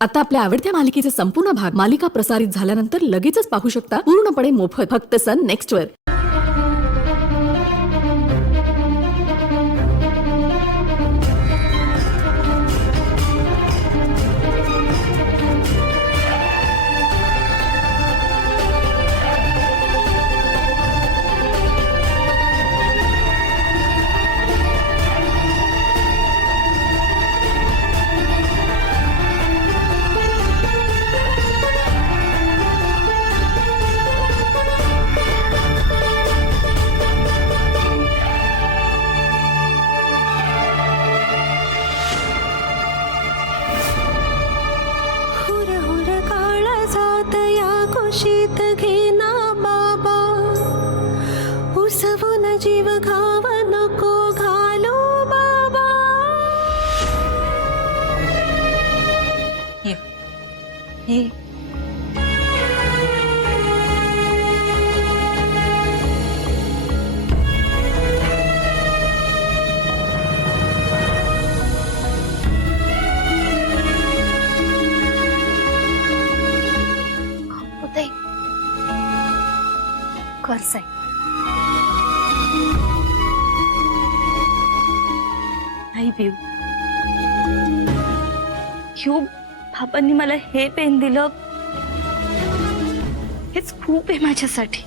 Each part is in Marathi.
आता आपल्या आवडत्या मालिकेचे संपूर्ण भाग मालिका प्रसारित झाल्यानंतर लगेचच पाहू शकता पूर्णपणे मोफत फक्त सन नेक्स्ट वर। शीत घेना बाबा उसवून जीव घाव नको घालो बाबा। हे उदय कर साई नाही पिऊ ह्यो बाबांनी मला हे पेन दिलं हेच खूप आहे माझ्यासाठी।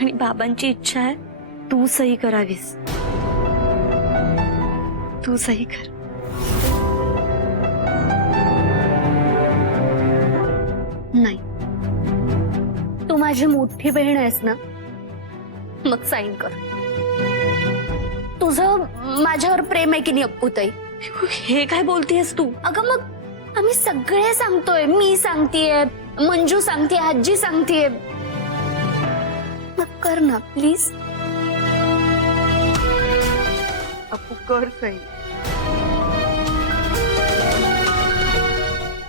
आणि बाबांची इच्छा आहे तू सही करावीस, तू सही कर। नाही तू माझी मोठी बहीण आहेस ना, मग साईन कर। तुझं माझ्यावर प्रेम आहे की नाही अप्पूताई? हे काय बोलतेस तू? अगं मग आम्ही सगळे सांगतोय, मी सांगतेय, मंजू सांगते, आजी सांगतेय, मग कर ना प्लीज। अप्पू कर सही।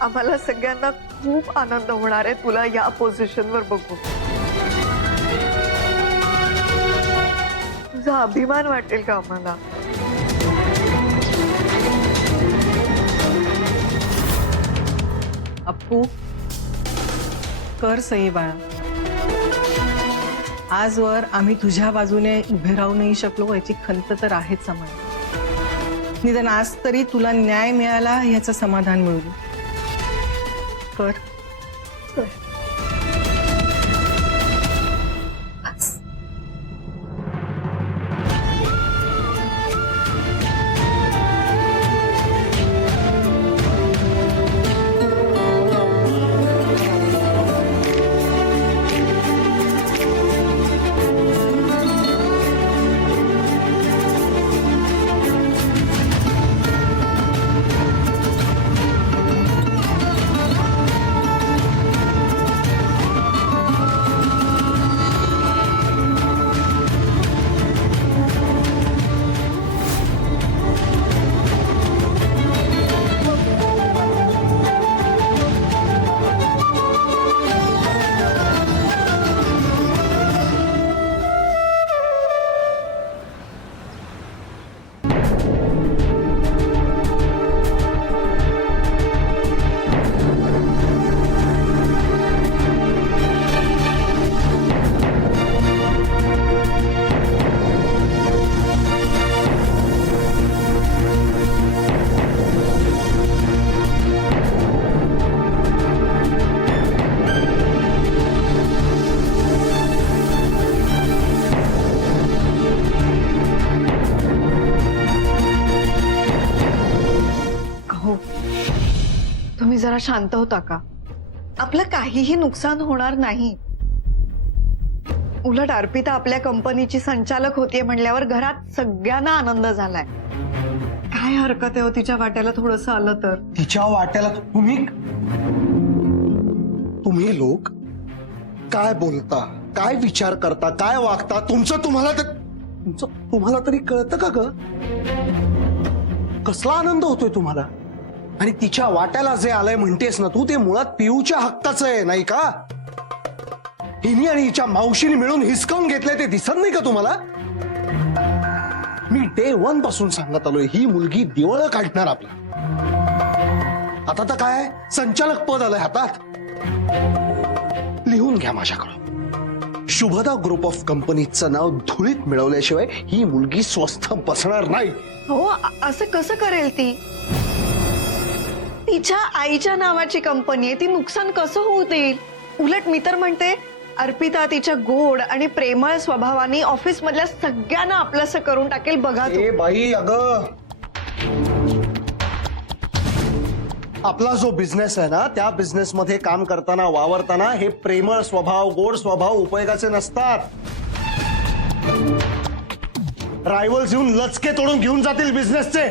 आम्हाला सगळ्यांना खूप आनंद होणार आहे तुला या पोझिशनवर बघून। तुझा अभिमान वाटेल का आम्हाला? अप्पू कर सही बाळा। आजवर आम्ही तुझ्या बाजूने उभे राहू नाही शकलो याची खंत तर आहेच आम्हाला। निदान आज तरी तुला न्याय मिळाला याचं समाधान मिळू दे। कर कर बस। तुम्ही जरा शांत होता का? आपलं काहीही नुकसान होणार नाही। उलट अर्पिता आपल्या कंपनीची संचालक होतीये म्हणल्यावर घरात सगळ्यांना आनंद झालाय। काय हरकत आहे हो तिच्या वाट्याला थोडंसं आलं तर? तिच्या वाट्याला तुम्ही लोक काय बोलता, काय विचार करता, काय वागता, तुम्हाला तरी कळतं का ग? कसला आनंद होतोय तुम्हाला? आणि तिच्या वाट्याला जे आलंय म्हणतेस ना तू, ते मुळात पिऊच्या हक्काचं आहे नाही का? हिनी आणि हिच्या मावशीने मिळून हिसकावून घेतलंय ते दिसत नाही का तुम्हाला? मी डे 1 पासून सांगत आलोय, ही मुलगी दिवळ काढणार आपला. आता तर काय संचालक पद आलंय हातात. लिहून घ्या माझ्याकडं, शुभदा ग्रुप ऑफ कंपनीचं नाव धुळीत मिळवल्याशिवाय ही मुलगी स्वस्थ बसणार नाही. हो असं कसं करेल ती? तिच्या आईच्या नावाची कंपनी आहे, ती नुकसान कसं होऊ देईल? उलट मी तर म्हणते अर्पिता तिच्या गोड आणि प्रेमळ स्वभावाने ऑफिस मधल्या सगळ्यांना आपलंसं करून टाकेल. बघा तू. ए बाई, अगं आपला जो बिझनेस आहे ना, त्या बिझनेस मध्ये काम करताना वावरताना हे प्रेमळ स्वभाव गोड स्वभाव उपयोगाचे नसतात. रायव्हल्स येऊन लचके तोडून घेऊन जातील बिझनेसचे.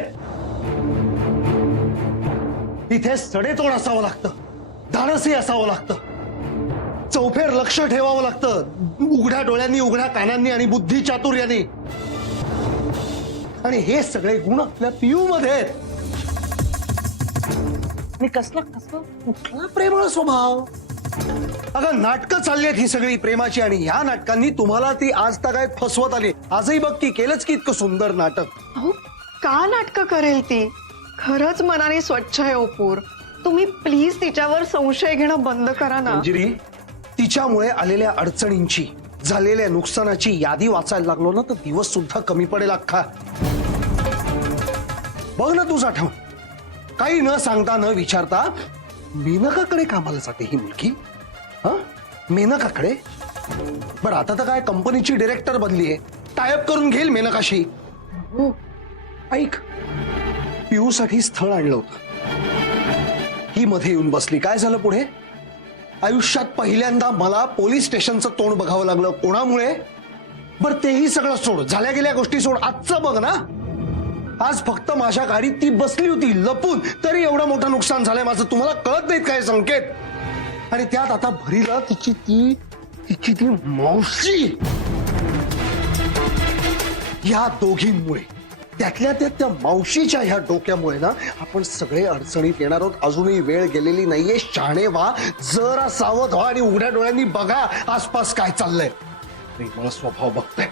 इथे सडेतोड असावं लागतं, धाडसी असावं लागतं, चौफेर लक्ष ठेवावं लागतं, उघड्या डोळ्यांनी उघड्या कानांनी आणि बुद्धी चातुर्याने. आणि हे सगळे गुण आपल्या पियू मध्ये आहेत. आणि कसला कुठला प्रेमळ स्वभाव. अगं नाटकं चालली आहेत ही सगळी प्रेमाची, आणि ह्या नाटकांनी तुम्हाला ती आज तक फसवत आली. आजही बघ की केलंच की इतकं सुंदर नाटक. अहो का नाटकं करेल ती? खरंच मनाने स्वच्छ आहे ओपूर. तुम्ही प्लीज तिच्यावर संशय घेणं बंद करा ना. मंजिरी, तिच्यामुळे आलेल्या अडचणींची झालेल्या नुकसानाची यादी वाचायला लागलो ना तर दिवस सुद्धा कमी पडेल अख्खा. बघ ना तुझा ठेव, काही न सांगता न विचारता मेनकाकडे कामाला जाते ही मुलगी. हा मेनकाकडे. बरं आता तर काय कंपनीची डिरेक्टर बनली आहे, टायअप करून घेईल मेनकाशी. हो ऐक, पिऊसाठी स्थळ आणलं होतं, ही मध्ये येऊन बसली. काय झालं पुढे? आयुष्यात पहिल्यांदा मला पोलीस स्टेशनचं तोंड बघावं लागलं. कोणामुळे? बरं तेही सगळं सोड, झाल्या गेल्या गोष्टी सोड, आजचं बघ ना. आज फक्त माझ्या गाडीत ती बसली होती लपून, तरी एवढं मोठं नुकसान झालंय माझं. तुम्हाला कळत नाहीत काय संकेत? आणि त्यात आता भरीला तिची ती मावशी. या दोघींमुळे, त्यातल्या त्या मावशीच्या ह्या डोक्यामुळे ना आपण सगळे अडचणीत येणार आहोत. अजूनही वेळ गेलेली नाहीये. शहाणे व्हा, जरा सावध व्हा आणि उघड्या डोळ्यांनी बघा आसपास काय चाललंय. प्रेमळ स्वभाव बघतोय.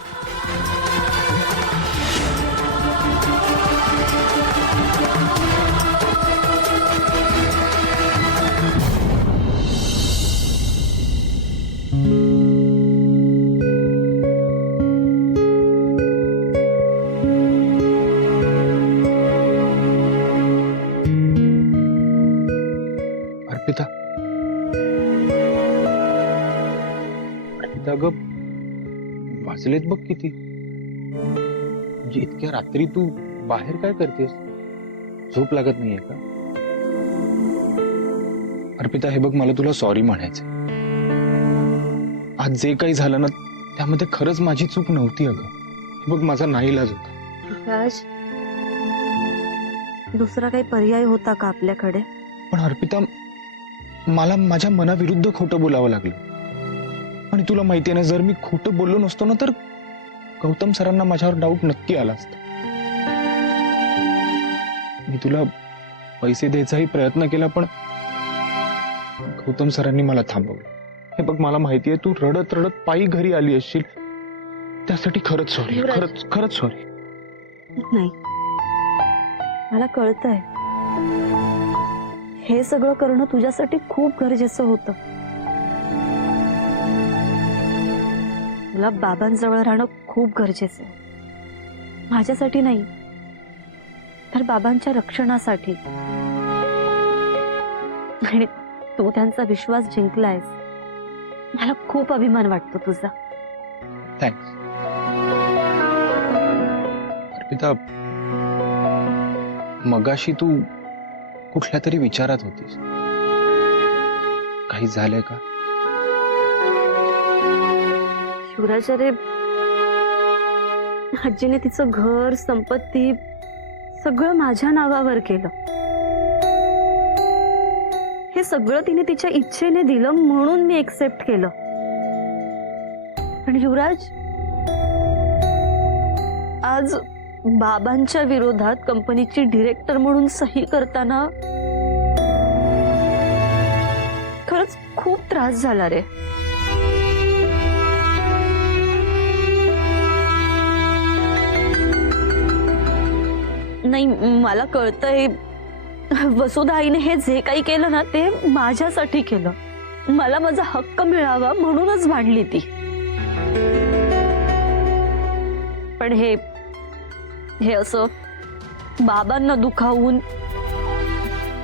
अर्पिता, अर्पिता ग, वाचलेत बघ किती. म्हणजे इतक्या रात्री तू बाहेर काय करतेस? झोप लागत नाहीये का? अर्पिता हे बघ, मला तुला सॉरी म्हणायचंय. आज जे काही झालं ना त्यामध्ये खरंच माझी चूक नव्हती अगं. हे बघ माझा नाईलाज होता. राज, दुसरा काही पर्याय होता का आपल्याकडे? पण अर्पिता, मला माझ्या मनाविरुद्ध खोटं बोलावं लागलं. आणि तुला माहितीये ना, जर मी खोटं बोललो नसतो ना तर गौतम सरांना माझ्यावर डाऊट नक्की आला असता. मी तुला पैसे द्यायचाही प्रयत्न केला पण गौतम सरांनी मला थांबवलं. हे बघ मला माहितीये तू रडत रडत पायी घरी आली असशील, त्यासाठी खरंच सॉरी. खरंच सॉरी. नाही, मला कळतंय हे सगळं करणं तुझ्यासाठी खूप गरजेचं होतं. तुला बाबांजवळ राहणं खूप गरजेचं आहे. माझ्यासाठी नाही तर बाबांच्या रक्षणासाठी. आणि तू त्यांचा विश्वास जिंकलायस. मला खूप अभिमान वाटतो तुझा. थँक्स अर्पिता. मगाशी तू कुठल्या तरी विचारात होतीस. काही झालंय का? शिवराज, अरे आजीने तिचं घर, संपत्ती सगळं माझ्या नावावर केलं. हे सगळं तिने तिच्या इच्छेने दिलं म्हणून मी एक्सेप्ट केलं. पण युवराज, आज बाबांच्या विरोधात कंपनीची डिरेक्टर म्हणून सही करताना खरंच खूप त्रास झाला रे. नाही, मला कळतंय वसुधा आईने हे जे काही केलं ना ते माझ्यासाठी केलं. मला माझा हक्क मिळावा म्हणूनच भांडली ती. पण हे असं बाबांना दुखावून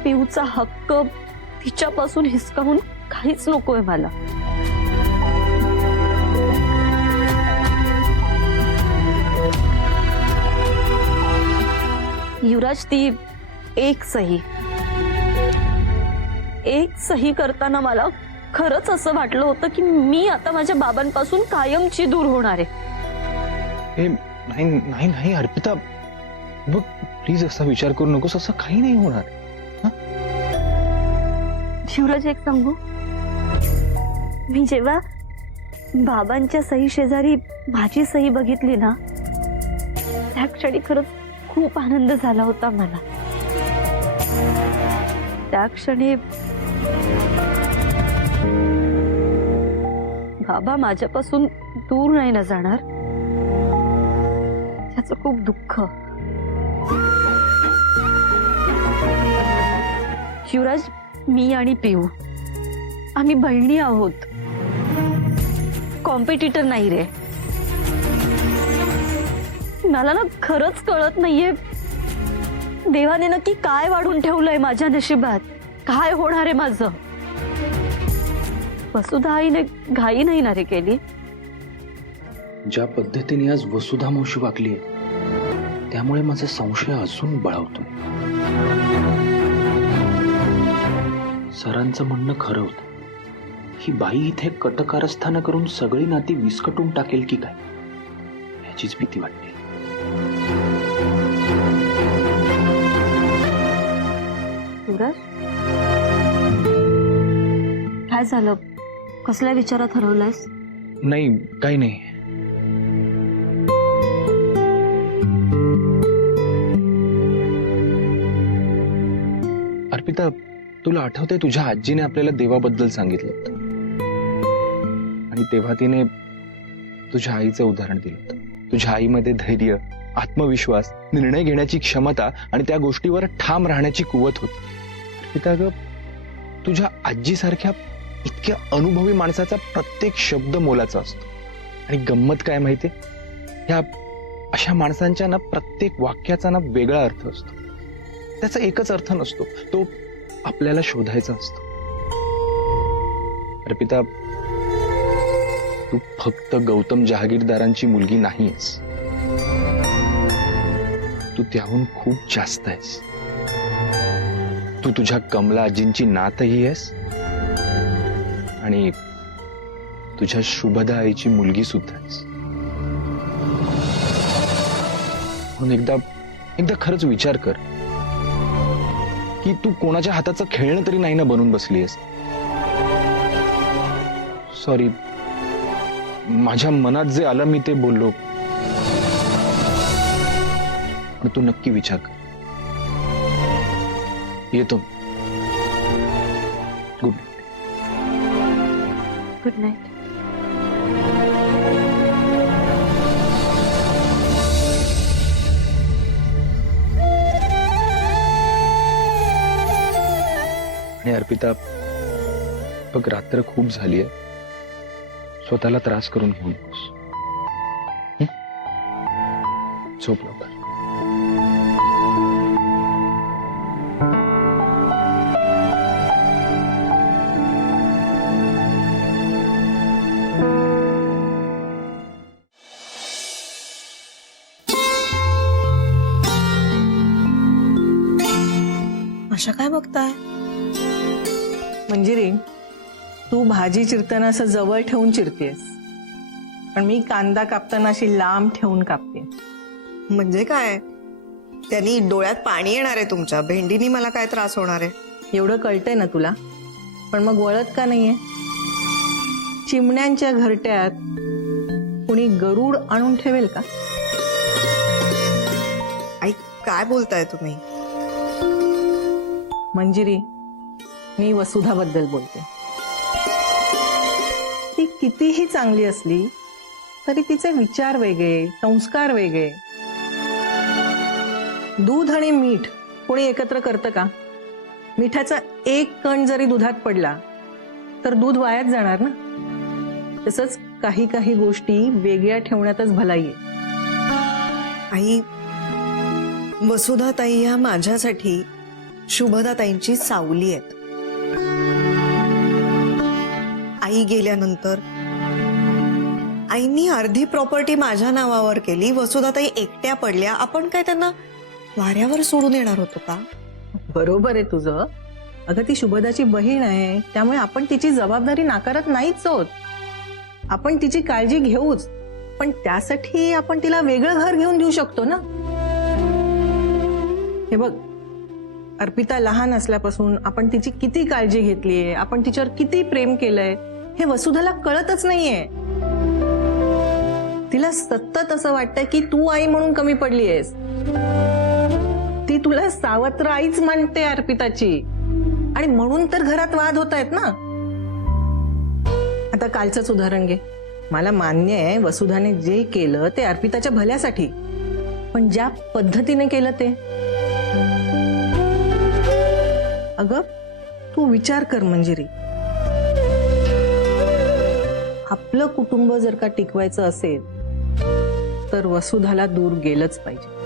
पिऊचा हक्क तिच्यापासून हिसकावून काहीच नकोय मला. युवराज, ती एक सही करताना मला खरंच असं वाटलं होतं की मी आता माझ्या बाबांपासून कायमची दूर होणार आहे. नाही नाही नाही अर्पिता, बघ प्लीज असा विचार करू नकोस. असं काही नाही होणार. युवराज, एक सांगू, मी जेव्हा बाबांच्या सही शेजारी माझी सही बघितली ना त्या क्षणी खरंच खूप आनंद झाला होता मला. त्या क्षणी बाबा माझ्यापासून दूर नाही ना जाणार त्याचं खूप दुःख. युवराज, मी आणि पिऊ आम्ही बहिणी आहोत, कॉम्पिटिटर नाही रे. मला ना खरंच कळत नाहीये देवाने नक्की काय वाढून ठेवलंय माझ्या नशिबात, काय होणार आहे माझं. वसुधा आईने घाई नाही ना रे केली. ज्या पद्धतीने आज वसुधा मावशी वागली त्यामुळे माझा संशय अजून बळावतोय. सरांचं म्हणणं खरं होतं. ही बाई इथे कटकारस्थानं करून सगळी नाती विस्कटून टाकेल की काय याचीच भीती वाटते. युवराज, काय झालं? कसल्या विचारात हरवलायस? नाही, काही नाही. अर्पिता, तुला आठवतंय तुझ्या आजीने आपल्याला देवाबद्दल सांगितलं होतं आणि तेव्हा तिने तुझ्या आईचं उदाहरण दिलं होतं. तुझ्या आईमध्ये धैर्य, आत्मविश्वास, निर्णय घेण्याची क्षमता आणि त्या गोष्टीवर ठाम राहण्याची कुवत होती. अर्पिता ग, तुझ्या आजीसारख्या इतक्या अनुभवी माणसाचा प्रत्येक शब्द मोलाचा असतो. आणि गंमत काय माहितीये, ह्या अशा माणसांच्या ना प्रत्येक वाक्याचा ना वेगळा अर्थ असतो. त्याचा एकच अर्थ नसतो, तो आपल्याला शोधायचा असतो. अर्पिता, तू फक्त गौतम जहागीरदारांची मुलगी नाहीयेस, तू त्याहून खूप जास्त आहेस. तू तुझ्या कमला आजींची नातही आहेस आणि तुझ्या शुभदा आईची मुलगी सुद्धा आहेस. म्हणून एकदा खरंच विचार कर की तू कोणाच्या हाताचं खेळणं तरी नाही ना बनून बसली आहेस. सॉरी, माझ्या मनात जे आलं मी ते बोललो, पण तू नक्की विचार कर. येतो. Good night. Good night. आणि अर्पिता, बघ रात्र खूप झाली आहे, स्वतःला त्रास करून घेऊ नकोस. झोप लवकर. अशा काय बघताय? मंजिरी, तू भाजी चिरताना असं जवळ ठेवून चिरतेस, पण मी कांदा कापताना अशी लांब ठेवून कापते. म्हणजे काय? त्यांनी डोळ्यात पाणी येणार आहे तुमच्या. भेंडीनी मला काय त्रास होणार आहे? एवढं कळतंय ना तुला, पण मग वळत का नाहीये? चिमण्यांच्या घरट्यात कुणी गरुड आणून ठेवेल का? आई, काय बोलताय तुम्ही? मंजिरी, मी वसुधाबद्दल बोलते. ती कितीही चांगली असली तरी तिचे विचार वेगळे, संस्कार वेगळे. दूध आणि मीठ कोणी एकत्र करतं का? मिठाचा एक कण जरी दुधात पडला तर दूध वायाच जाणार ना. तसंच काही काही गोष्टी वेगळ्या ठेवण्यातच भलाई आहे. आई, वसुधाताई या माझ्यासाठी शुभदाताईंची सावली आहेत. आई गेल्यानंतर आईनी अर्धी प्रॉपर्टी माझ्या नावावर केली. वसुधाताई एकट्या पडल्या. आपण काय त्यांना वाऱ्यावर सोडून येणार होतो का? बरोबर आहे तुझं. अगं ती शुभदाची बहीण आहे, त्यामुळे आपण तिची जबाबदारी नाकारत नाहीच आहोत. आपण तिची काळजी घेऊच, पण त्यासाठी आपण तिला वेगळं घर घेऊन देऊ शकतो ना. हे बघ, अर्पिता लहान असल्यापासून आपण तिची किती काळजी घेतलीये, आपण तिच्यावर किती प्रेम केलंय हे वसुधाला कळतच नाहीये. तिला सतत असं वाटतंय की तू आई म्हणून कमी पडलीयस. ती तुला सावत्र आईच मानते अर्पिताची, आणि म्हणून तर घरात वाद होत आहेत ना. आता कालचंच उदाहरण घे. मला मान्य आहे वसुधाने जे केलं ते अर्पिताच्या भल्यासाठी, पण ज्या पद्धतीने केलं ते, अगं तू विचार कर मंजिरी. आपलं कुटुंब जर का टिकवायचं असेल तर वसुधाला दूर गेलंच पाहिजे.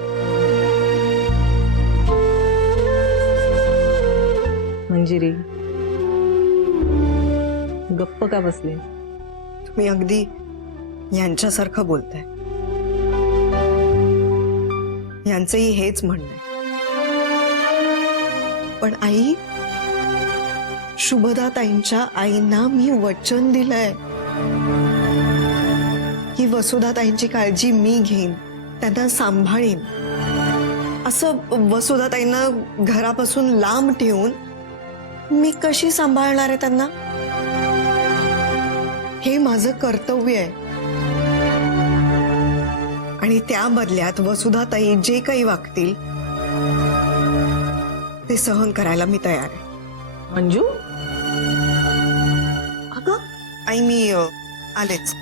मंजिरी, गप्प का बसले? तुम्ही अगदी यांच्यासारखं बोलताय. यांचंही हेच म्हणणं आहे. पण आई, शुभदाताईंच्या आईंना मी वचन दिलंय की वसुधाताईंची काळजी मी घेईन, त्यांना सांभाळीन. असं वसुधाताईंना घरापासून लांब ठेवून मी कशी सांभाळणार आहे त्यांना? हे माझं कर्तव्य आहे. आणि त्या बदल्यात वसुधाताई जे काही वागतील ते सहन करायला मी तयार आहे. मंजू, अगं आई, मी आलेच.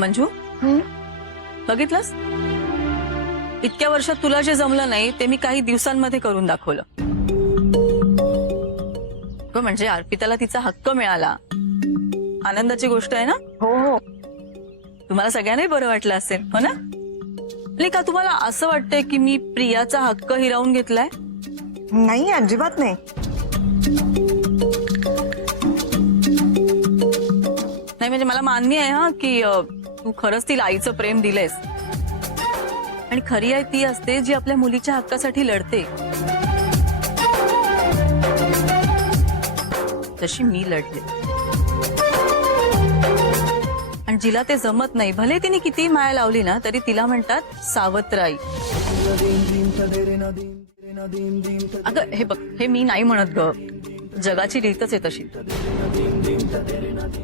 मंजू, बघितलंस? इतक्या वर्षात तुला जे जमलं नाही ते मी काही दिवसांमध्ये करून दाखवलं. म्हणजे अर्पिताला तिचा हक्क मिळाला, आनंदाची गोष्ट आहे ना? हो हो, तुम्हाला सगळ्यांनाही बरं वाटलं असेल, हो ना? नाही का तुम्हाला असं वाटतंय की मी प्रियाचा हक्क हिरावून घेतलाय? नाही, अजिबात नाही. नाही म्हणजे मला मान्य आहे हा की तू खरंच तिला आईचं प्रेम दिलंयस, आणि खरी आई ती असते जी आपल्या मुलीच्या हक्कासाठी लढते, तशी मी लढले. आणि जिला ते जमत नाही, भले तिने किती माया लावली ना तरी तिला म्हणतात सावत्र आई. अगं हे बघ, हे मी नाही म्हणत ग, जगाची रीतच आहे तशी.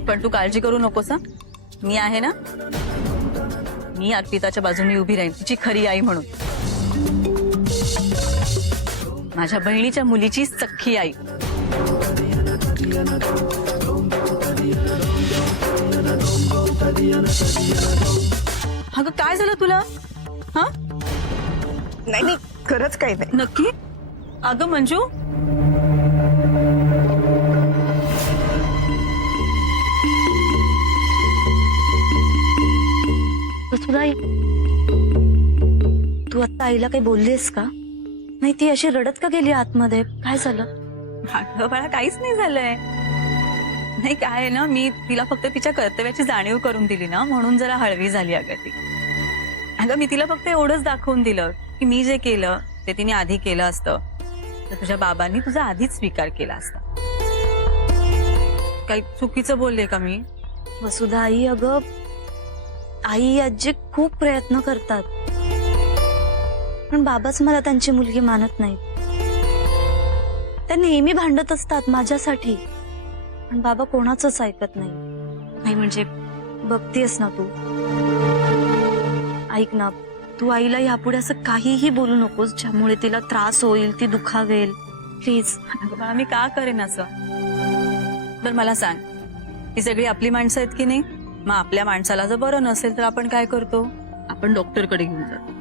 पण तू काळजी करू नकोस, मी आहे ना. मी अर्पिताच्या बाजूने उभी राहीन, तिची खरी आई म्हणून, माझ्या बहिणीच्या मुलीची सख्खी आई. अगं काय झालं तुला? हा, नाही, खरंच काही नाही. नक्की? अगं मंजू, वसुधाई, तू आता आईला काही बोललीस का? नाही, ती अशी रडत का गेली आतमध्ये? काय झालं? अगं बाळा, काहीच नाही झालंय. नाही काय आहे ना, मी तिला फक्त तिच्या कर्तव्याची जाणीव करून दिली ना, म्हणून जरा हळवी झाली. अगं ती, अगं मी तिला फक्त एवढंच दाखवून दिलं की मी जे केलं ते तिने आधी केलं असतं तर तुझ्या बाबांनी तुझा आधीच स्वीकार केला असता. काही चुकीचं बोलले का मी? वसुधा आई, अगं आई आजी खूप प्रयत्न करतात, पण बाबाच मला त्यांची मुलगी मानत नाहीत. त्या नेहमी भांडत असतात माझ्यासाठी, पण बाबा कोणाचंच ऐकत नाही. नाही म्हणजे बघतेस ना तू. ऐक ना, तू आईला यापुढे असं काहीही बोलू नकोस ज्यामुळे तिला त्रास होईल, ती दुखावेल. प्लीज. अगं बाळा, मी का करेन असं? बरं मला सांग, ही सगळी आपली माणसं आहेत की नाही? मग आपल्या माणसाला जर बरं नसेल तर आपण काय करतो? आपण डॉक्टरकडे घेऊन जातो.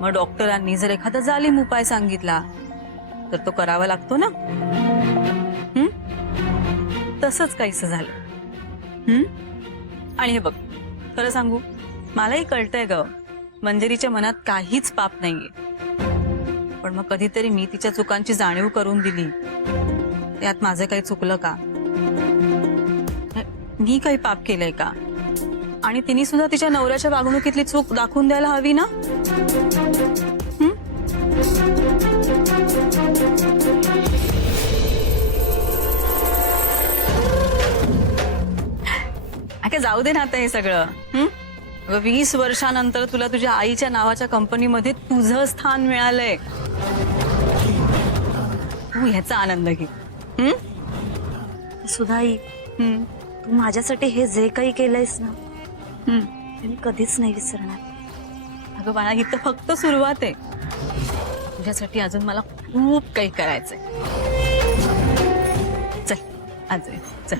मग डॉक्टरांनी जर एखादा जालीम उपाय सांगितला तर तो करावा लागतो ना. तसंच काहीसं झालं. आणि हे बघ, खरं सांगू, मलाही कळतंय ग, मंजिरीच्या मनात काहीच पाप नाहीये. पण मग कधीतरी मी तिच्या चुकांची जाणीव करून दिली, त्यात माझं काही चुकलं का? मी काही पाप केलंय का? आणि तिने सुद्धा तिच्या नवऱ्याच्या वागणुकीतली चूक दाखवून द्यायला हवी ना. अगं जाऊ दे ना आता हे सगळं. 20 वर्षानंतर तुला तुझ्या आईच्या नावाच्या कंपनीमध्ये तुझं स्थान मिळालंय. तू ह्याचा आनंद घे. सुधाई, तू माझ्यासाठी हे जे काही केलंयस ना, ते मी कधीच नाही विसरणार. अगं बाळा, ही तर फक्त सुरुवात आहे. तुझ्यासाठी अजून मला खूप काही करायचंय. चल आज चल.